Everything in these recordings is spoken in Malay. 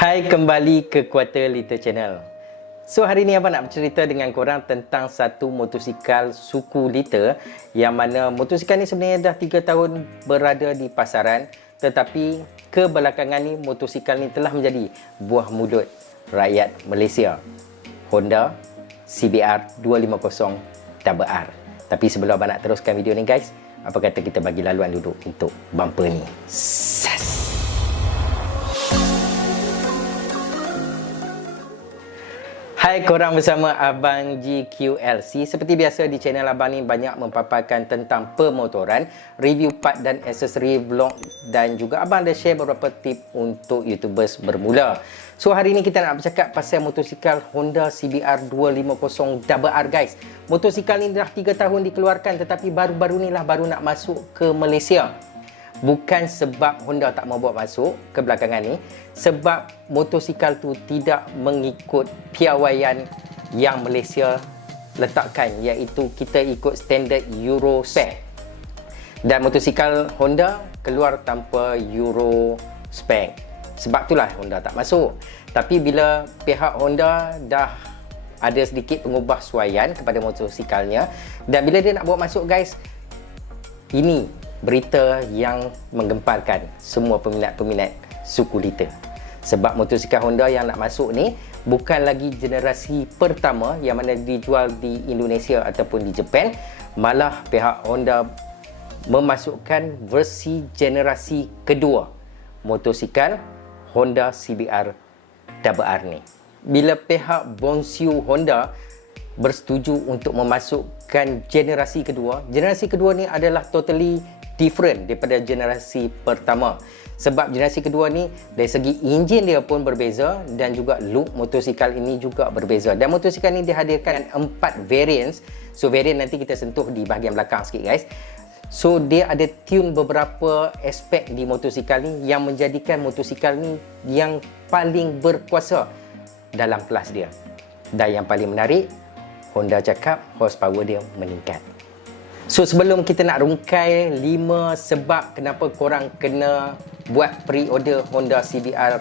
Hai, kembali ke Quarter Liter Channel. So, hari ni abang nak bercerita dengan korang tentang satu motosikal suku liter, yang mana motosikal ni sebenarnya dah 3 tahun berada di pasaran, tetapi kebelakangan ni motosikal ni telah menjadi buah mulut rakyat Malaysia. Honda CBR 250 WR. Tapi sebelum abang nak teruskan video ni guys, apa kata kita bagi laluan dulu untuk bumper ni. Sas. Hai korang, bersama Abang GQLC. Seperti biasa di channel abang ni banyak mempaparkan tentang pemotoran, review part dan aksesori vlog, dan juga abang ada share beberapa tip untuk YouTubers bermula. So hari ni kita nak bercakap pasal motosikal Honda CBR 250 WR guys. Motosikal ni dah 3 tahun dikeluarkan, tetapi baru-baru ni lah baru nak masuk ke Malaysia. Bukan sebab Honda tak mau bawa masuk ke belakangan ni, sebab motosikal tu tidak mengikut piawaian yang Malaysia letakkan, iaitu kita ikut standard Euro spec. Dan motosikal Honda keluar tanpa Euro spec. Sebab itulah Honda tak masuk. Tapi bila pihak Honda dah ada sedikit pengubah suaian kepada motosikalnya, dan bila dia nak bawa masuk guys, ini berita yang menggemparkan semua peminat-peminat suku liter. Sebab motosikal Honda yang nak masuk ni bukan lagi generasi pertama yang mana dijual di Indonesia ataupun di Jepun, malah pihak Honda memasukkan versi generasi kedua motosikal Honda CBR WR ni. Bila pihak Bonsiu Honda bersetuju untuk memasukkan generasi kedua ni adalah totally different daripada generasi pertama. Sebab generasi kedua ni dari segi enjin dia pun berbeza, dan juga look motosikal ini juga berbeza. Dan motosikal ni dihadirkan 4 variants. So variant nanti kita sentuh di bahagian belakang sikit guys. So dia ada tune beberapa aspek di motosikal ni yang menjadikan motosikal ni yang paling berkuasa dalam kelas dia. Dan yang paling menarik, Honda cakap horsepower dia meningkat. So sebelum kita nak rungkai 5 sebab kenapa korang kena buat pre-order Honda CBR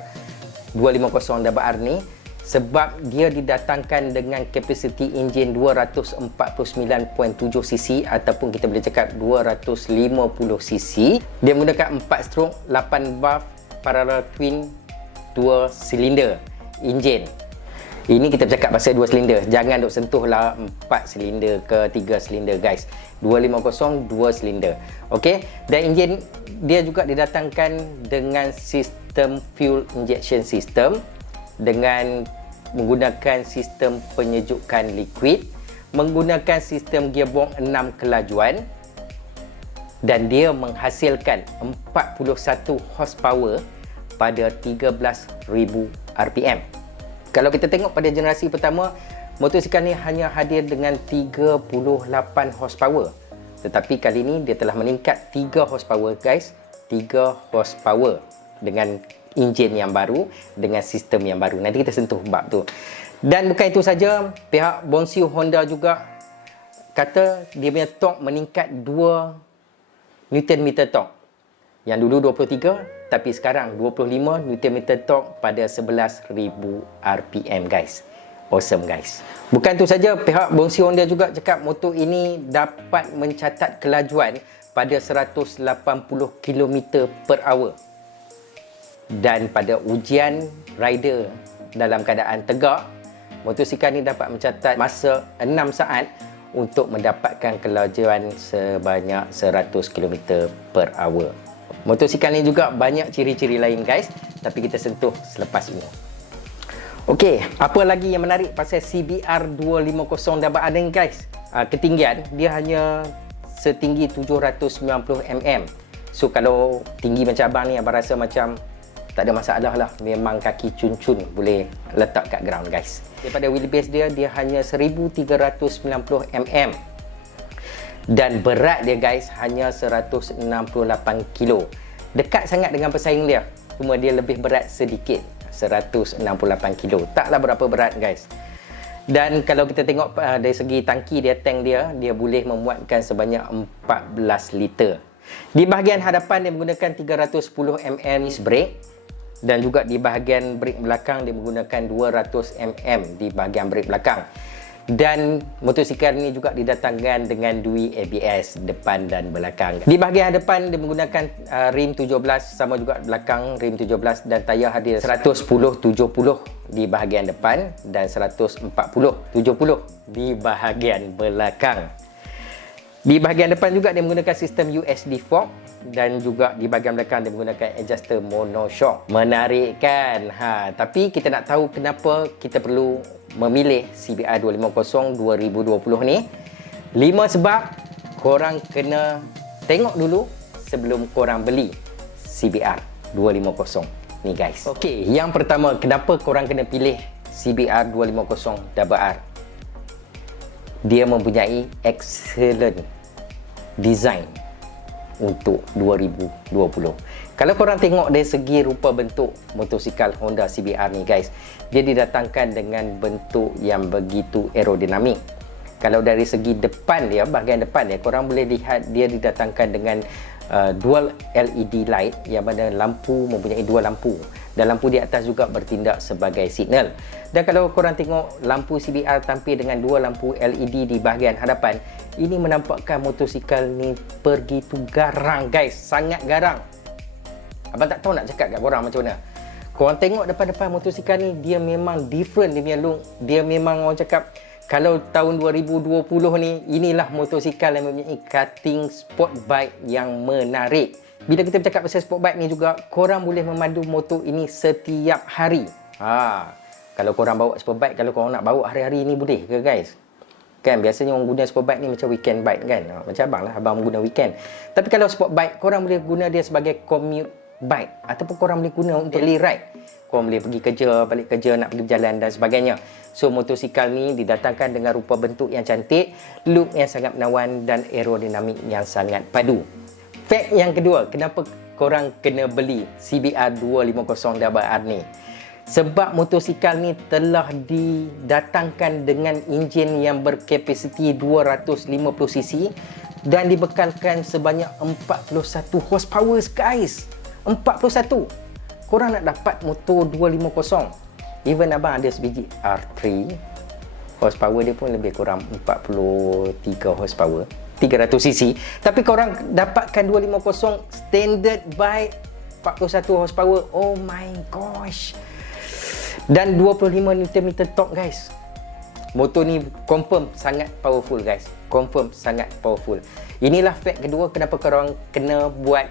250 WR ni, sebab dia didatangkan dengan kapasiti enjin 249.7cc ataupun kita boleh cakap 250cc. Dia menggunakan 4 stroke 8 valve parallel twin 2 silinder enjin. Ini kita bercakap pasal 2 silinder. Jangan duk sentuhlah 4 silinder ke 3 silinder guys. 250 2 silinder. Okey, dan enjin dia juga didatangkan dengan sistem fuel injection system dengan menggunakan sistem penyejukan liquid, menggunakan sistem gearbox 6 kelajuan, dan dia menghasilkan 41 horsepower pada 13,000 RPM. Kalau kita tengok pada generasi pertama, motosikal ni hanya hadir dengan 38 horsepower. Tetapi kali ni dia telah meningkat 3 horsepower guys. 3 horsepower dengan enjin yang baru, dengan sistem yang baru. Nanti kita sentuh bab tu. Dan bukan itu saja, pihak Bonsiu Honda juga kata dia punya torque meningkat 2 Nm torque. Yang dulu 23, tapi sekarang 25 Nm torque pada 11,000 RPM guys. Awesome guys. Bukan itu saja, pihak Bonsiu Honda juga cakap motor ini dapat mencatat kelajuan pada 180 km/h. Dan pada ujian rider dalam keadaan tegak, motosikal ini dapat mencatat masa 6 saat untuk mendapatkan kelajuan sebanyak 100 km/h. Motosikal ni juga banyak ciri-ciri lain guys, tapi kita sentuh selepas ini. Okey, apa lagi yang menarik pasal CBR 250 WR ni guys? Ketinggian dia hanya setinggi 790 mm. So kalau tinggi macam abang ni, abang rasa macam tak ada masalah lah. Memang kaki cun-cun boleh letak kat ground guys. Daripada wheelbase dia hanya 1390 mm. Dan berat dia guys hanya 168 kg. Dekat sangat dengan pesaing dia, cuma dia lebih berat sedikit, 168 kg. Taklah berapa berat guys. Dan kalau kita tengok dari segi tangki dia, tank dia boleh memuatkan sebanyak 14 liter. Di bahagian hadapan dia menggunakan 310 mm disc brake Dan juga di bahagian brake belakang dia menggunakan 200 mm di bahagian brake belakang. Dan motosikal ini juga didatangkan dengan dui ABS depan dan belakang. Di bahagian depan dia menggunakan rim 17, sama juga belakang rim 17, dan tayar hadir 110/70 di bahagian depan dan 140/70 di bahagian belakang. Di bahagian depan juga dia menggunakan sistem USD fork, dan juga di bahagian belakang dia menggunakan adjuster monoshock. Menarik kan? Tapi kita nak tahu kenapa kita perlu memilih CBR 250 2020 ni. 5 sebab korang kena tengok dulu sebelum korang beli CBR 250 ni guys. Okey, yang pertama, kenapa korang kena pilih CBR 250 R? Dia mempunyai excellent design untuk 2020. Kalau korang tengok dari segi rupa bentuk motosikal Honda CBR ni guys, dia didatangkan dengan bentuk yang begitu aerodinamik. Kalau dari segi depan dia, bahagian depan dia, korang boleh lihat dia didatangkan dengan dual LED light, yang mana lampu mempunyai dua lampu, dan lampu di atas juga bertindak sebagai signal. Dan kalau korang tengok lampu CBR tampil dengan dua lampu LED di bahagian hadapan, ini menampakkan motosikal ni begitu garang guys, sangat garang. Abang tak tahu nak cakap kat korang macam mana. Korang tengok depan-depan motosikal ni, dia memang different dia punya look. Dia memang orang cakap, kalau tahun 2020 ni, inilah motosikal yang mempunyai cutting sport bike yang menarik. Bila kita bercakap pasal sport bike ni juga, korang boleh memandu motor ini setiap hari. Kalau korang bawa sport bike, kalau korang nak bawa hari-hari ni boleh ke guys? Kan biasanya orang guna sport bike ni macam weekend bike kan. Macam abang lah, abang guna weekend. Tapi kalau sport bike, korang boleh guna dia sebagai commute bike, ataupun korang boleh guna untuk daily ride. Korang boleh pergi kerja, balik kerja, nak pergi berjalan dan sebagainya. So motosikal ni didatangkan dengan rupa bentuk yang cantik, look yang sangat menawan, dan aerodinamik yang sangat padu. Fact yang kedua, kenapa korang kena beli CBR 250 R ni? Sebab motosikal ni telah didatangkan dengan enjin yang berkapasiti 250cc dan dibekalkan sebanyak 41 horsepower guys. 41. Korang nak dapat motor 250. Even abang ada sebiji R3, horsepower dia pun lebih kurang 43 horsepower, 300cc. Tapi korang dapatkan 250 standard bike 41 horsepower. Oh my gosh. Dan 25 Nm torque guys. Motor ni confirm sangat powerful guys. Confirm sangat powerful. Inilah fact kedua kenapa korang kena buat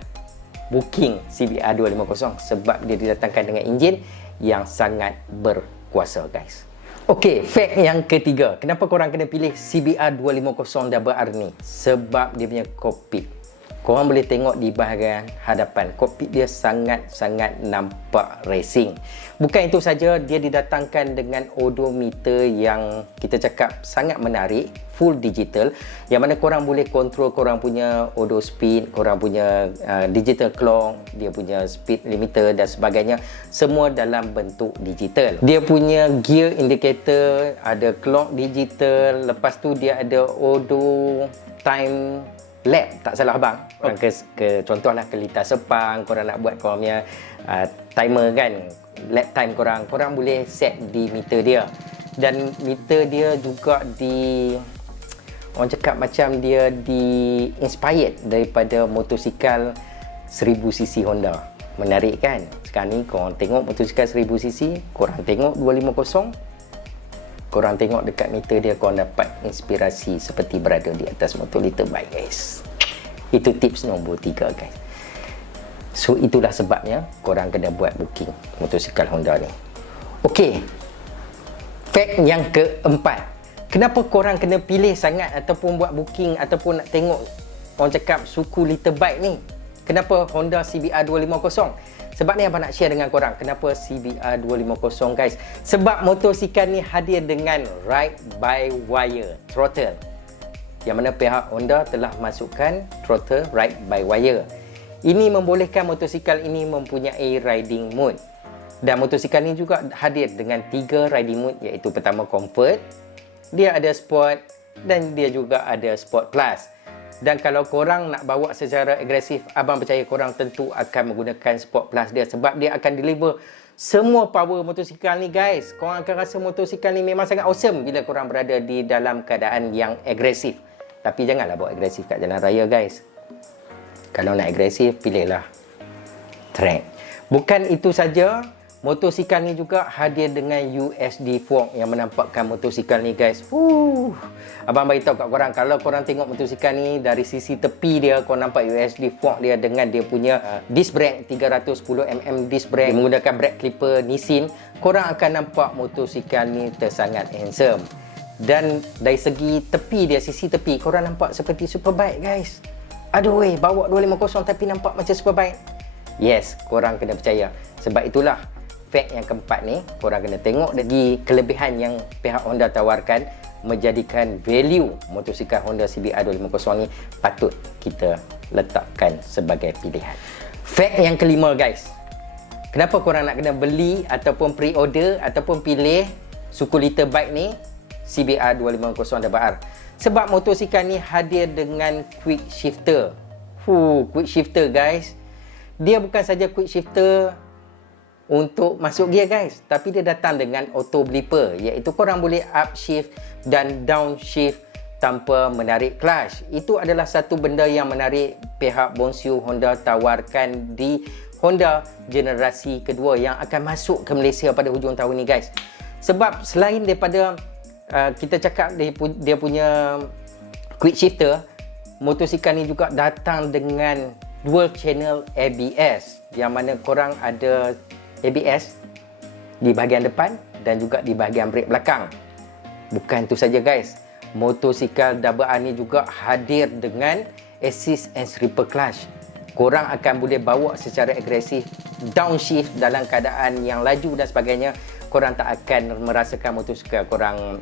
booking CBR 250, sebab dia didatangkan dengan enjin yang sangat berkuasa guys. Okey, fact yang ketiga, kenapa korang kena pilih CBR 250 R ni? Sebab dia punya kokpit. Korang boleh tengok di bahagian hadapan, kokpit dia sangat-sangat nampak racing. Bukan itu saja, dia didatangkan dengan odometer yang kita cakap sangat menarik, full digital, yang mana korang boleh kontrol korang punya odo speed, korang punya digital clock, dia punya speed limiter dan sebagainya, semua dalam bentuk digital. Dia punya gear indicator ada clock digital, lepas tu dia ada odo time lap, tak salah bang. Korang ke contohlah ke lintas Sepang, korang nak buat korang punya timer kan, lap time korang boleh set di meter dia. Dan meter dia juga orang cakap macam dia inspired daripada motosikal 1000cc Honda. Menarik kan? Sekarang ni korang tengok motosikal 1000cc, korang tengok 250, korang tengok dekat meter dia, korang dapat inspirasi seperti berada di atas motor little bike guys. Itu tips nombor 3 guys. So itulah sebabnya korang kena buat booking motosikal Honda ni. Okey, fact yang keempat, kenapa korang kena pilih sangat ataupun buat booking ataupun nak tengok orang cakap suku little bike ni? Kenapa Honda CBR 250? Sebab ni abang nak share dengan korang kenapa CBR 250 guys. Sebab motosikal ni hadir dengan ride by wire throttle, yang mana pihak Honda telah masukkan throttle ride by wire. Ini membolehkan motosikal ini mempunyai riding mode. Dan motosikal ini juga hadir dengan 3 riding mode, iaitu pertama comfort, dia ada sport, dan dia juga ada sport plus. Dan kalau korang nak bawa secara agresif, abang percaya korang tentu akan menggunakan Sport Plus dia, sebab dia akan deliver semua power motosikal ni guys. Korang akan rasa motosikal ni memang sangat awesome bila korang berada di dalam keadaan yang agresif. Tapi janganlah bawa agresif kat jalan raya guys. Kalau nak agresif, pilihlah track. Bukan itu saja, motosikal ni juga hadir dengan USD fork yang menampakkan motosikal ni guys. Abang beritahu kat korang, kalau korang tengok motosikal ni dari sisi tepi dia, korang nampak USD fork dia dengan dia punya disc brake 310mm disc brake menggunakan brake clipper Nissin, korang akan nampak motosikal ni tersangat handsome. Dan dari segi tepi dia, sisi tepi, korang nampak seperti superbike guys. Aduh weh, bawa 250 tapi nampak macam superbike. Yes, korang kena percaya. Sebab itulah fact yang keempat ni, korang kena tengok lagi kelebihan yang pihak Honda tawarkan, menjadikan value motosikal Honda CBR 250 ni patut kita letakkan sebagai pilihan. Fact yang kelima guys, kenapa korang nak kena beli ataupun pre-order ataupun pilih suku liter bike ni CBR 250 WR? Sebab motosikal ni hadir dengan quick shifter. Quick shifter guys. Dia bukan saja quick shifter untuk masuk gear guys, tapi dia datang dengan auto blipper, iaitu korang boleh upshift dan downshift tanpa menarik clutch. Itu adalah satu benda yang menarik pihak Bongsu Honda tawarkan di Honda generasi kedua yang akan masuk ke Malaysia pada hujung tahun ni guys. Sebab selain daripada kita cakap dia punya quick shifter, motosikal ni juga datang dengan dual channel ABS, yang mana korang ada ABS di bahagian depan dan juga di bahagian brake belakang. Bukan itu saja guys, motosikal WR ni juga hadir dengan assist and triple clutch. Korang akan boleh bawa secara agresif, downshift dalam keadaan yang laju dan sebagainya. Korang tak akan merasakan motosikal korang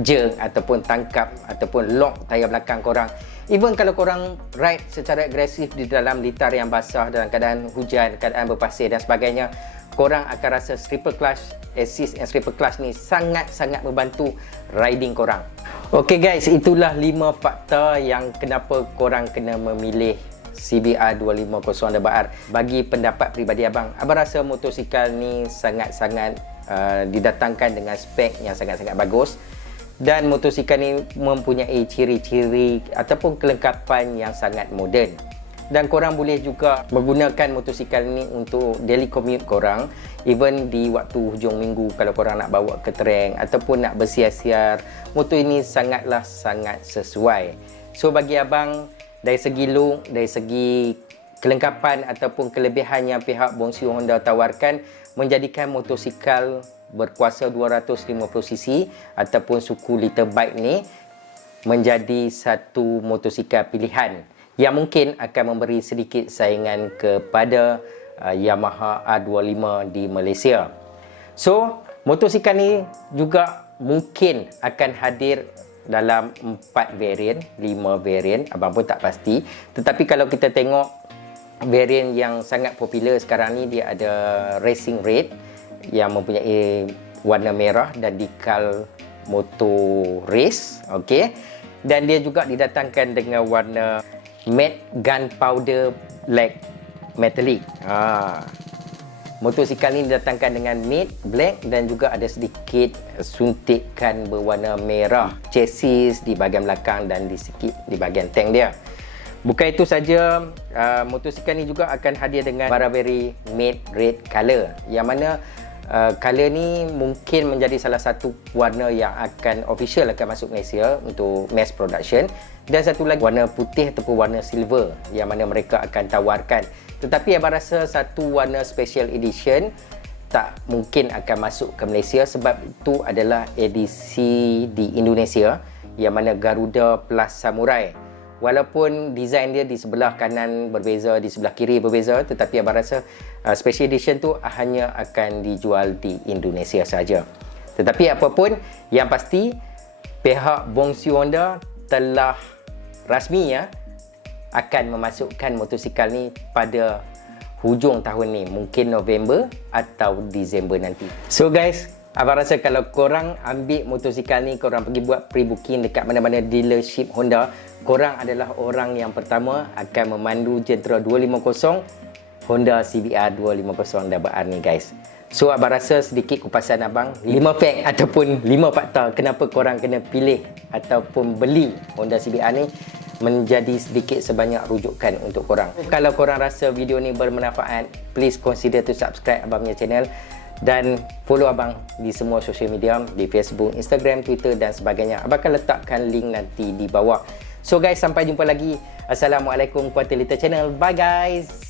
jerk ataupun tangkap ataupun lock tayar belakang korang. Even kalau korang ride secara agresif di dalam litar yang basah, dalam keadaan hujan, keadaan berpasir dan sebagainya, korang akan rasa triple clutch, assist and triple clutch ni sangat-sangat membantu riding korang. Okay guys, itulah 5 faktor yang kenapa korang kena memilih CBR 250 WR. Bagi pendapat peribadi abang rasa motosikal ni sangat-sangat didatangkan dengan spek yang sangat-sangat bagus. Dan motosikal ni mempunyai ciri-ciri ataupun kelengkapan yang sangat moden. Dan korang boleh juga menggunakan motosikal ni untuk daily commute korang. Even di waktu hujung minggu, kalau korang nak bawa ke trek ataupun nak bersiar-siar, motor ini sangat sesuai. So bagi abang, dari segi look, dari segi kelengkapan ataupun kelebihan yang pihak Bongsu Honda tawarkan, menjadikan motosikal berkuasa 250cc ataupun suku liter bike ni menjadi satu motosikal pilihan yang mungkin akan memberi sedikit saingan kepada Yamaha R25 di Malaysia. So, motosikal ni juga mungkin akan hadir dalam 4 varian, 5 varian, abang pun tak pasti. Tetapi kalau kita tengok varian yang sangat popular sekarang ni, dia ada Racing Red yang mempunyai warna merah dan dikal moto race, okey. Dan dia juga didatangkan dengan warna matte gunpowder black metallic. Motosikal ni didatangkan dengan matte black dan juga ada sedikit suntikan berwarna merah chassis di bahagian belakang dan sikit di bahagian tank dia. Bukan itu saja, motosikal ni juga akan hadir dengan Barberi matte red color, yang mana color ni mungkin menjadi salah satu warna yang akan official akan masuk Malaysia untuk mass production. Dan satu lagi warna putih ataupun warna silver yang mana mereka akan tawarkan. Tetapi abang rasa satu warna special edition tak mungkin akan masuk ke Malaysia, sebab itu adalah edisi di Indonesia, yang mana Garuda Plus Samurai. Walaupun design dia di sebelah kanan berbeza, di sebelah kiri berbeza, tetapi abang rasa special edition tu hanya akan dijual di Indonesia saja. Tetapi apapun, yang pasti pihak Bongsu Honda telah rasminya akan memasukkan motosikal ni pada hujung tahun ni, mungkin November atau Disember nanti. So guys, Abang rasa kalau korang ambil motosikal ni, korang pergi buat pre-booking dekat mana-mana dealership Honda, korang adalah orang yang pertama akan memandu Gentra 250 Honda CBR 250 WR ni guys. So abang rasa sedikit kupasan abang 5 fact ataupun 5 fakta kenapa korang kena pilih ataupun beli Honda CBR ni menjadi sedikit sebanyak rujukan untuk korang. Kalau korang rasa video ni bermanfaat, please consider to subscribe abang punya channel dan follow abang di semua social media, di Facebook, Instagram, Twitter dan sebagainya. Abang akan letakkan link nanti di bawah. So guys, sampai jumpa lagi. Assalamualaikum Kuatir Little Channel. Bye guys.